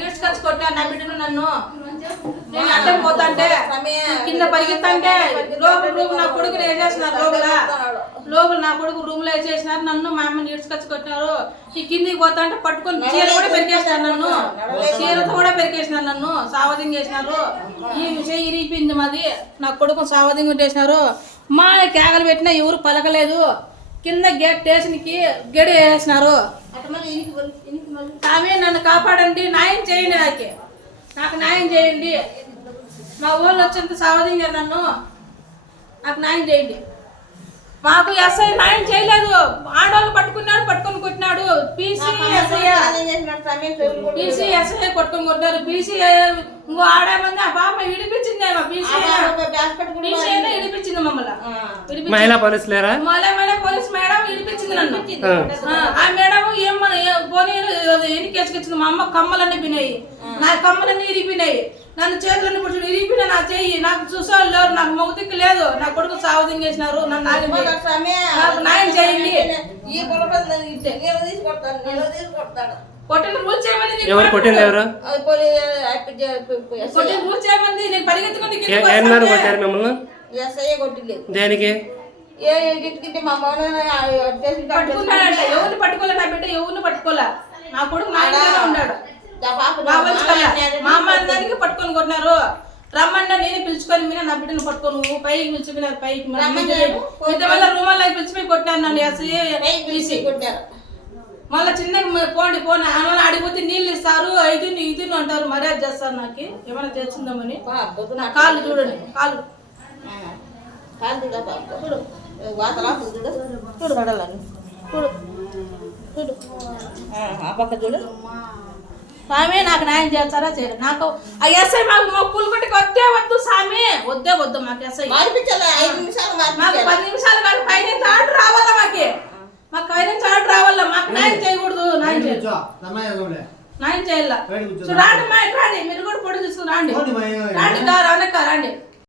తీసుకొచ్చి కొట్టారు నా బిడ్డను నన్ను. నేను అడ్డం పోతాంటే కింద పరిగెత్తంటే లోపల రూమ్ నా కొడుకుని వేసేసినారు లోపల? లోపల నా కొడుకు రూమ్లో వేసేసినారు నన్ను మా అమ్మని ఈడ్చుకొచ్చి కొట్టినారు. ఈ కిందికి పోతాంటే పట్టుకొని చీర కూడా పెరికేసినారు నన్ను. చీరతో కూడా పెరికేసినారు నన్ను. సావధింగ్ చేసినారు. ఈ విషయం ఇరిగిపోయింది మాది. నా కొడుకు సావధింగ్ చేసినారు. మా కేకలు పెట్టినా ఎవరు పలకలేదు. కింద గేట్ స్టేషన్కి గడి వేసినారు స్వామి నన్ను కాపాడండి న్యాయం చేయండి నాకు. నాకు న్యాయం చేయండి. మా ఊళ్ళో వచ్చేంత సావధించారు నన్ను నాకు న్యాయం చేయండి. మాకు ఎస్ఐ న్యాయం చేయలేదు. ఆడవాళ్ళు పట్టుకున్నాడు పట్టుకొని కొట్టినాడు. పీసీ ఎస్ఐ పీసీ ఎస్ఐ కొట్టుకొని కొట్టారు. పీసీ ఇంకో ఆడేమంది ఆ పాప విడిపించింది మమ్మల్ని. మహిళా మళ్ళీ పోలీస్ మేడం విడిపించింది నన్ను. ఆ, మేడం ఎనికేసుకొచ్చింది మా అమ్మ కమ్మలన్నీ పినాయి. నా కమ్మలన్నీ ఇరిగిపోయినాయి నన్ను చేతులన్నీ పుట్టి ఇరిగిపోయినా నా చెయ్యి. నాకు చూసేవాళ్ళు లేరు నాకు మొగతికి లేదు. నా కొడుకు సావధింగ్ చేసినారు నన్ను ఆగింది నాకు న్యాయం చేయండి. కొట్టిన రూల్ ఎవరు? కొట్టింది ఎవరు? కొట్టిన రూల్ నేను పరిగెత్తుకుని మిమ్మల్ని? దేనికి? పట్టుకున్నాడంట. ఎవరిని పట్టుకోలే నా బిడ్డ? ఎవరిని పట్టుకోలే నా కొడుకు నా ఇంట్లోనే ఉన్నాడు మా అమ్మ అందరికి పట్టుకొని కొట్టినారు రమ్మన్నా నేను పిలుచుకొని మీద నా బిడ్డను పట్టుకొని నువ్వు పైకి పిలుచుకున్నారు పైకి వల్ల రూమల్లో పిలిచిపోయి కొట్టాను నన్ను అసలు మళ్ళీ చిన్న పోండి పోండి ఆమె అడిగిపోతే నీళ్ళు ఇస్తారు ఐదు ఇది అంటారు మర్యాద చేస్తారు నాకు ఏమైనా చేస్తుందామని కాళ్ళు చూడండి కాళ్ళు కాలు చూడ చూడు చూడు చూడు. చూడు ఆ పక్క చూడు. స్వామి నాకు న్యాయం చేస్తారా చేయరు? నాకు ఆ ఎస్ఐ మాకు మొక్కులు కొట్టి వద్దే వద్దు స్వామి. వద్దే వద్దు మాకు ఎస్ఐ. మార్పించాలి? ఐదు నిమిషాలు మాకు మార్పించాలి పది నిమిషాలు కాదు పై నుంచి ఆర్డర్ రావాలా మాకి? మాకు పై నుంచి ఆర్డర్ రావాలా? మాకు న్యాయం చేయకూడదు న్యాయం చేయాలి? న్యాయం చేయాల? రాండి మా ఇటు రండి మీరు కూడా పొడి తీసుకుని రండి. రండి కారు అనక్క రండి.